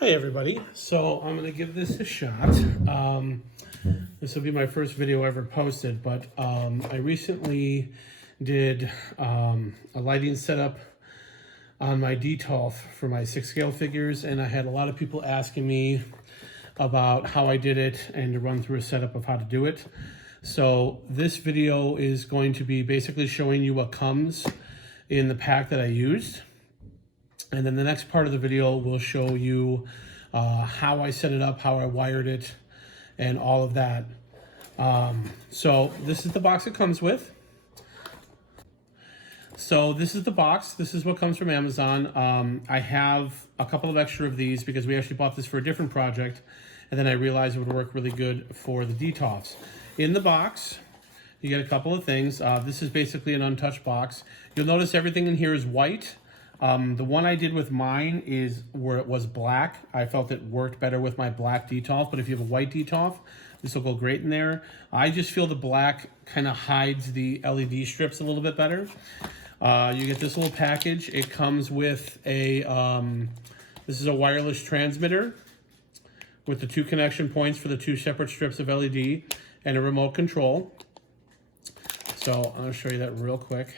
Hi everybody. So I'm going to give this a shot. This will be my first video ever posted, but I recently did a lighting setup on my Detolf for my 6-scale figures, and I had a lot of people asking me about how I did it and to run through a setup of how to do it. So this video is going to be basically showing you what comes in the pack that I used. And then the next part of the video will show you how I set it up, how I wired it, and all of that. So this is the box it comes with. So this is the box. This is what comes from Amazon. I have a couple of extra of these because we actually bought this for a different project, and then I realized it would work really good for the Detolfs. In the box, you get a couple of things. This is basically an untouched box. You'll notice everything in here is white. The one I did with mine is where it was black. I felt it worked better with my black Detolf, but if you have a white Detolf, this will go great in there. I just feel the black kind of hides the LED strips a little bit better. You get this little package. It comes with a, this is a wireless transmitter with the 2 connection points for the 2 separate strips of LED and a remote control. So I'm gonna show you that real quick.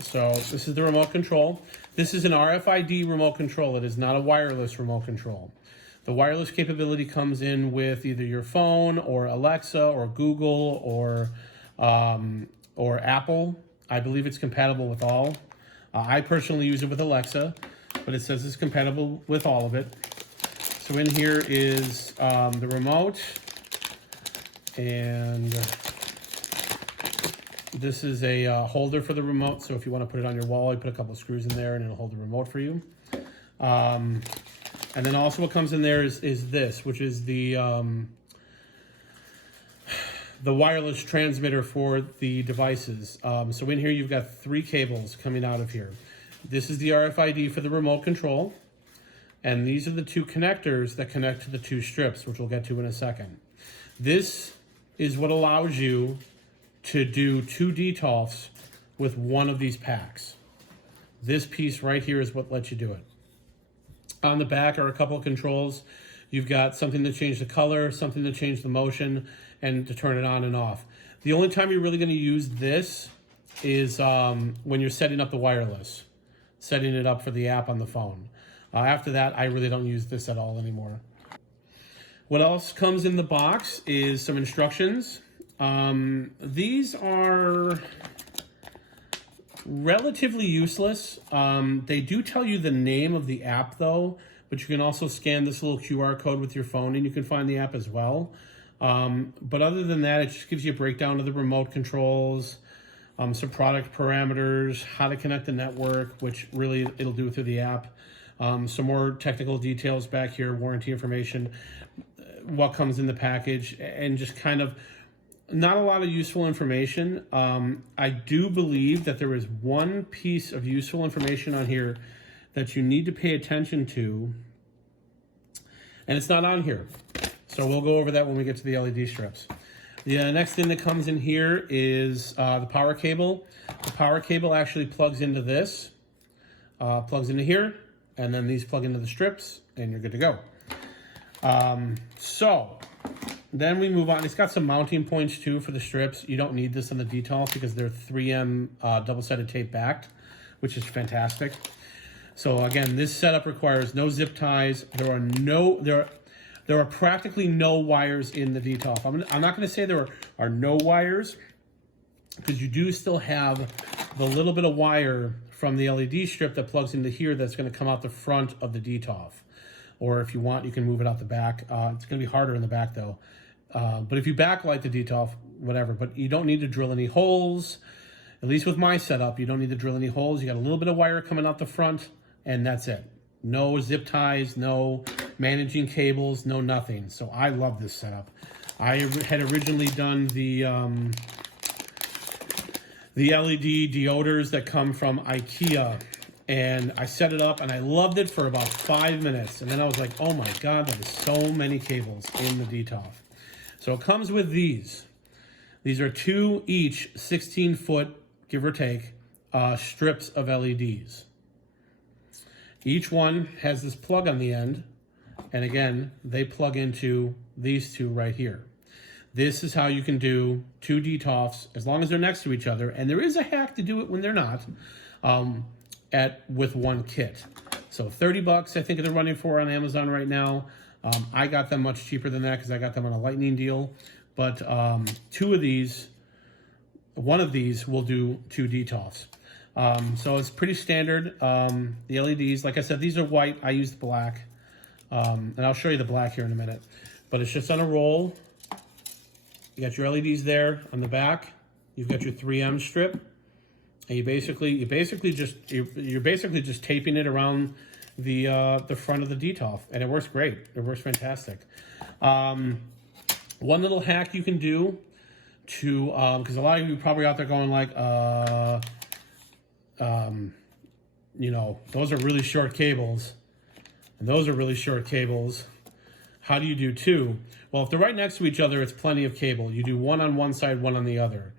So this is the remote control. This is an RFID remote control. It is not a wireless remote control. The wireless capability comes in with either your phone or Alexa or Google or Apple. I believe it's compatible with all. I personally use it with Alexa, but it says it's compatible with all of it. So in here is the remote, and this is a holder for the remote, so if you want to put it on your wall, you put a couple of screws in there and it'll hold the remote for you. And then also what comes in there is this, which is the wireless transmitter for the devices. So in here you've got 3 cables coming out of here. This is the RFID for the remote control, and these are the 2 connectors that connect to the 2 strips, which we'll get to in a second. This is what allows you to do 2 Detolfs with one of these packs. This piece right here is what lets you do it. On the back are a couple of controls. You've got something to change the color, something to change the motion, and to turn it on and off. The only time you're really gonna use this is when you're setting up the wireless, setting it up for the app on the phone. After that, I really don't use this at all anymore. What else comes in the box is some instructions. These are relatively useless. They do tell you the name of the app though, but you can also scan this little QR code with your phone and you can find the app as well. But other than that, it just gives you a breakdown of the remote controls, some product parameters, how to connect the network, which really it'll do through the app. Some more technical details back here, warranty information, what comes in the package, and just kind of not a lot of useful information. I do believe that there is one piece of useful information on here that you need to pay attention to, and it's not on here. So we'll go over that when we get to the LED strips. The next thing that comes in here is the power cable. The power cable actually plugs into this, plugs into here, and then these plug into the strips, and you're good to go. So then we move on. It's got some mounting points too for the strips. You don't need this on the Detolf because they're 3M double-sided tape backed, which is fantastic. So again, this setup requires no zip ties. There are practically no wires in the Detolf. I'm not going to say there are no wires, because you do still have the little bit of wire from the LED strip that plugs into here that's going to come out the front of the Detolf. Or if you want, you can move it out the back. It's going to be harder in the back though. But if you backlight the Detolf, whatever, but you don't need to drill any holes. At least with my setup, you don't need to drill any holes. You got a little bit of wire coming out the front, and that's it. No zip ties, no managing cables, no nothing. So I love this setup. I had originally done the LED deodors that come from IKEA, and I set it up and I loved it for about 5 minutes, and then I was like, oh my god, that is so many cables in the Detolf. So it comes with these. These are 2 each 16-foot, give or take, strips of LEDs. Each one has this plug on the end, and again, they plug into these two right here. This is how you can do 2 Detolfs as long as they're next to each other, and there is a hack to do it when they're not, with one kit. So 30 bucks, I think they're running for on Amazon right now. I got them much cheaper than that because I got them on a lightning deal. But 2 of these, one of these will do 2 Detolfs. So it's pretty standard. The LEDs, like I said, these are white. I used black. And I'll show you the black here in a minute. But it's just on a roll. You got your LEDs there on the back. You've got your 3M strip. And you're basically just taping it around the front of the Detolf, and it works great. It works fantastic. One little hack you can do to because a lot of you probably out there going like, you know, those are really short cables, and those are really short cables. How do you do 2? Well, if they're right next to each other, it's plenty of cable. You do one on one side, one on the other.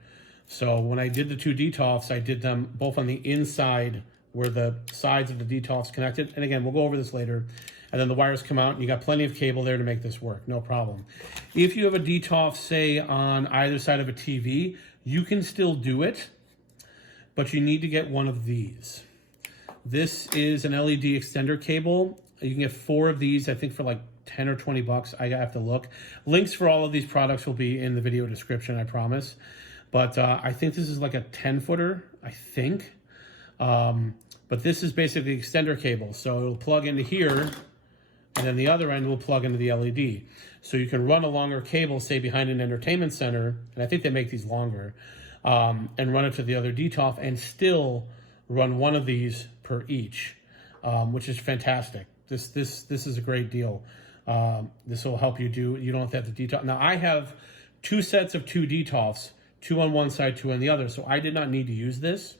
So when I did the 2 Detolfs, I did them both on the inside where the sides of the Detolfs connected. And again, we'll go over this later. And then the wires come out, and you got plenty of cable there to make this work, no problem. If you have a Detolf, say, on either side of a TV, you can still do it, but you need to get one of these. This is an LED extender cable. You can get 4 of these, I think, for like 10 or 20 bucks. I have to look. Links for all of these products will be in the video description, I promise. But I think this is like a 10-footer, I think. But this is basically extender cable. So it'll plug into here, and then the other end will plug into the LED. So you can run a longer cable, say behind an entertainment center, and I think they make these longer, and run it to the other Detolf, and still run one of these per each, which is fantastic. This is a great deal. This will help you you don't have the Detolf. Now I have 2 sets of 2 Detolfs, 2 on one side, 2 on the other. So I did not need to use this.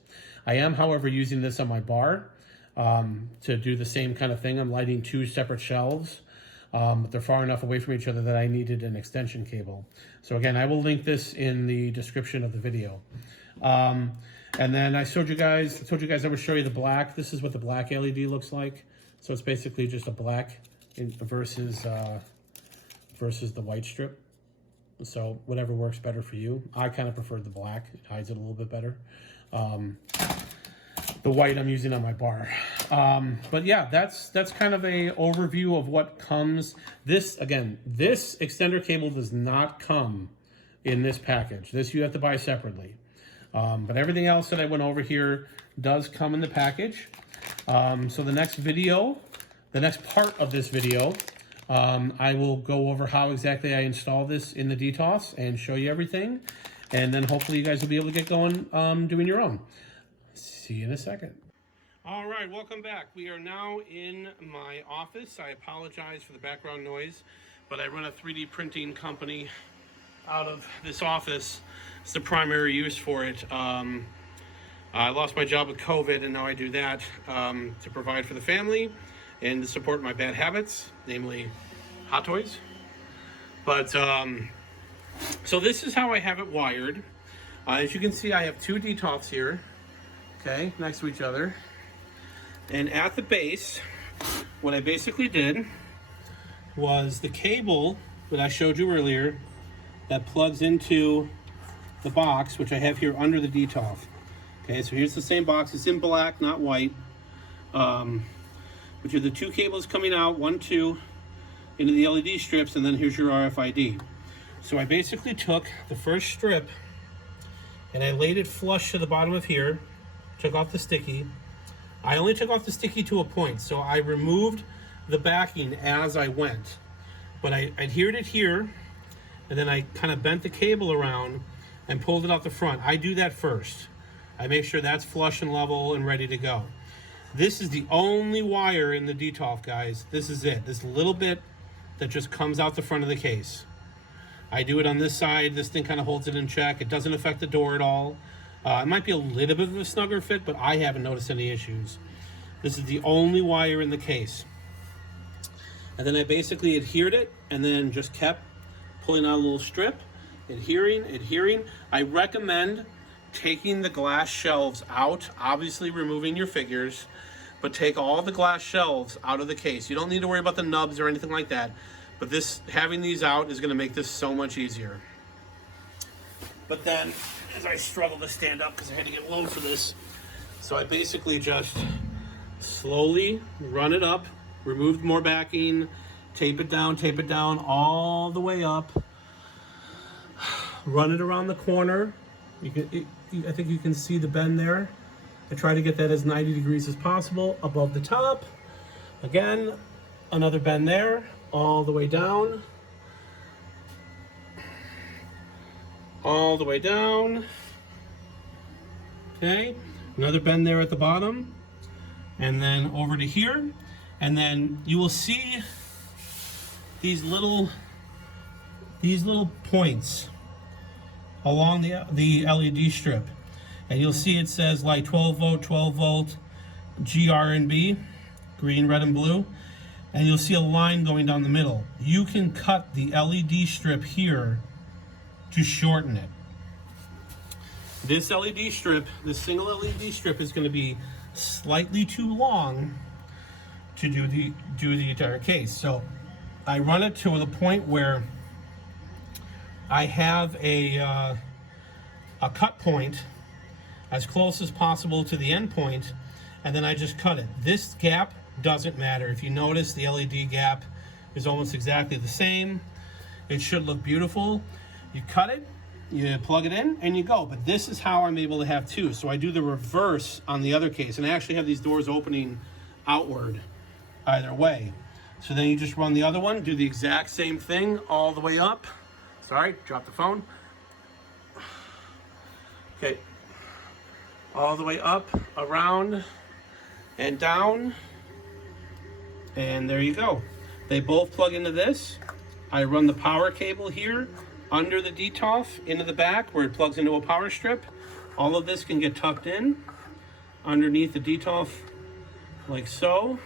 I am, however, using this on my bar to do the same kind of thing. I'm lighting 2 separate shelves, but they're far enough away from each other that I needed an extension cable. So again, I will link this in the description of the video. And then I told you guys I would show you the black. This is what the black LED looks like. So it's basically just a black versus the white strip. So whatever works better for you. I kind of prefer the black. It hides it a little bit better. The white I'm using on my bar. But yeah, that's kind of a overview of what comes. This extender cable does not come in this package. This you have to buy separately. But everything else that I went over here does come in the package. So the next part of this video, I will go over how exactly I install this in the Detolfs and show you everything. And then hopefully you guys will be able to get going doing your own. See you in a second. All right, welcome back. We are now in my office. I apologize for the background noise, but I run a 3D printing company out of this office. It's the primary use for it. I lost my job with COVID, and now I do that to provide for the family and to support my bad habits, namely hot toys. But so this is how I have it wired. As you can see, I have 2 Detolfs here, okay, next to each other. And at the base, what I basically did was the cable that I showed you earlier that plugs into the box, which I have here under the Detolf. Okay, so here's the same box. It's in black, not white. Which are the 2 cables coming out, 1, 2, into the LED strips, and then here's your RFID. So I basically took the first strip and I laid it flush to the bottom of here, took off the sticky. I only took off the sticky to a point, so I removed the backing as I went. But I adhered it here, and then I kind of bent the cable around and pulled it out the front. I do that first. I make sure that's flush and level and ready to go. This is the only wire in the Detolf, guys. This is it. This little bit that just comes out the front of the case. I do it on this side. This thing kind of holds it in check. It doesn't affect the door at all. It might be a little bit of a snugger fit, but I haven't noticed any issues. This is the only wire in the case. And then I basically adhered it and then just kept pulling out a little strip, adhering. I recommend taking the glass shelves out, obviously removing your figures, but take all the glass shelves out of the case. You don't need to worry about the nubs or anything like that, but having these out is going to make this so much easier. But then, as I struggle to stand up because I had to get low for this, so I basically just slowly run it up, remove more backing, tape it down all the way up, run it around the corner. I think you can see the bend there. I try to get that as 90 degrees as possible above the top. Again, another bend there, all the way down. All the way down. Okay, another bend there at the bottom. And then over to here. And then you will see these little points along the LED strip. And you'll see it says like 12 volt, GR&B, green, red, and blue. And you'll see a line going down the middle. You can cut the LED strip here to shorten it. This LED strip, this single LED strip, is going to be slightly too long to do the entire case. So I run it to the point where I have a cut point as close as possible to the end point, and then I just cut it. This gap doesn't matter. If you notice, the LED gap is almost exactly the same. It should look beautiful. You cut it, you plug it in, and you go. But this is how I'm able to have two. So I do the reverse on the other case, and I actually have these doors opening outward either way. So then you just run the other one, do the exact same thing all the way up. Sorry, dropped the phone. Okay, all the way up, around, and down. And there you go. They both plug into this. I run the power cable here under the Detolf into the back where it plugs into a power strip. All of this can get tucked in underneath the Detolf like so.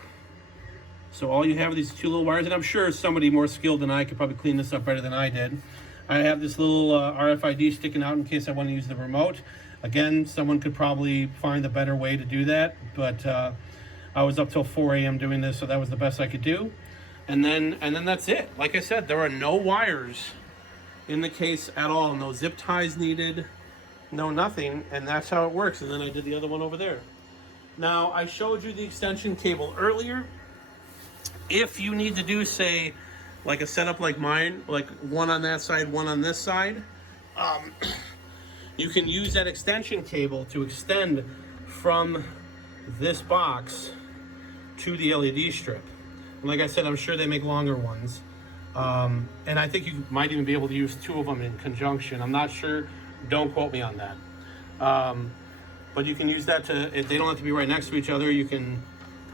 So all you have are these two little wires, and I'm sure somebody more skilled than I could probably clean this up better than I did. I have this little RFID sticking out in case I want to use the remote. Again, someone could probably find a better way to do that, but I was up till 4 a.m. doing this, so that was the best I could do. And then that's it. Like I said, there are no wires in the case at all. No zip ties needed, no nothing, and that's how it works. And then I did the other one over there. Now, I showed you the extension cable earlier. If you need to do, say, like a setup like mine, like one on that side, one on this side, you can use that extension cable to extend from this box to the LED strip. And like I said, I'm sure they make longer ones. And I think you might even be able to use two of them in conjunction. I'm not sure. Don't quote me on that. But you can use that they don't have to be right next to each other. You can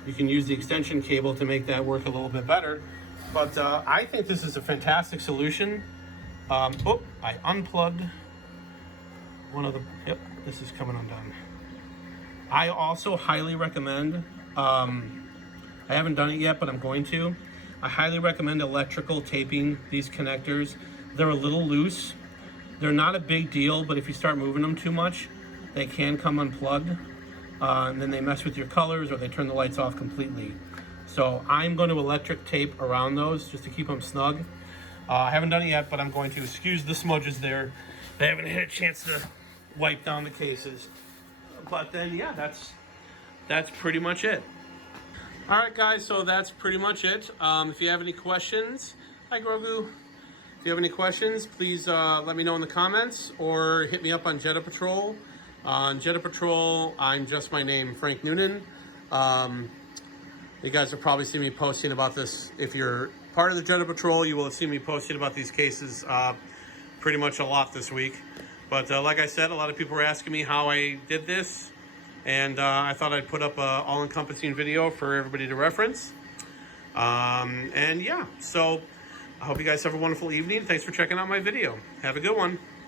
use the extension cable to make that work a little bit better. But I think this is a fantastic solution. I unplugged one of the, yep, this is coming undone. I also highly recommend, I haven't done it yet, but I'm going to. I highly recommend electrical taping these connectors. They're a little loose. They're not a big deal, but if you start moving them too much, they can come unplugged. And then they mess with your colors or they turn the lights off completely. So I'm going to electric tape around those just to keep them snug. I haven't done it yet, but I'm going to. Excuse the smudges there. I haven't had a chance to wipe down the cases. But then, yeah, that's pretty much it. All right, guys, so that's pretty much it. If you have any questions, hi, Grogu. If you have any questions, please let me know in the comments or hit me up on Jetta Patrol. On Jetta Patrol, I'm just my name, Frank Noonan. You guys have probably seen me posting about this. If you're part of the Jetta Patrol, you will have seen me posting about these cases pretty much a lot this week. But like I said, a lot of people were asking me how I did this, and I thought I'd put up an all-encompassing video for everybody to reference. And yeah, so I hope you guys have a wonderful evening. Thanks for checking out my video. Have a good one.